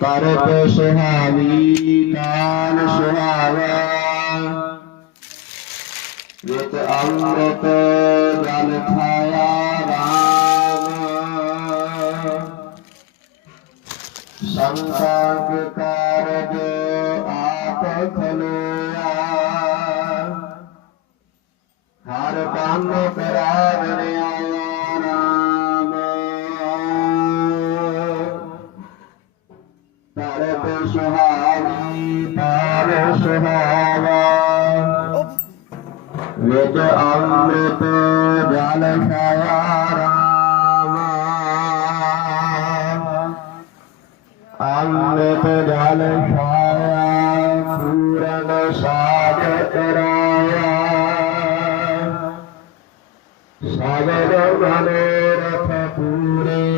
ਕਰਤ ਸੁਹਾਵੀ ਕਾਲ ਸੁਹਾਵਾ। ਵਿਤ ਅੰਮ੍ਰਿਤ ਜਲ ਖਾਇਆ ਰਾਮ। ਸੰਸਾਰ ਕਾਰਜ ਆਪ ਖਲੋਆ ਹਰ ਕੰਮ ਕਰਾਵਨ وتأمرت عليك يا راما أمرت عليك يا سورة صادق رايا صادق غنيرة پورے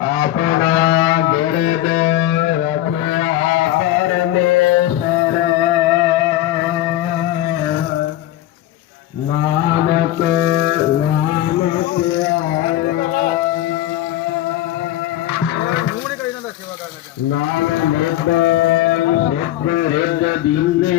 ਆਪਣਾ ਗਿਰਦ ਰੱਖਿਆ ਪਰਮੇਸ਼ਰ। ਨਾਨਕ ਨਾਮ ਪਿਆਰਾ ਨਾਮ ਨਿਰਭਉ ਸਿੱਧ ਰਿੱਧ ਦੀਨੇ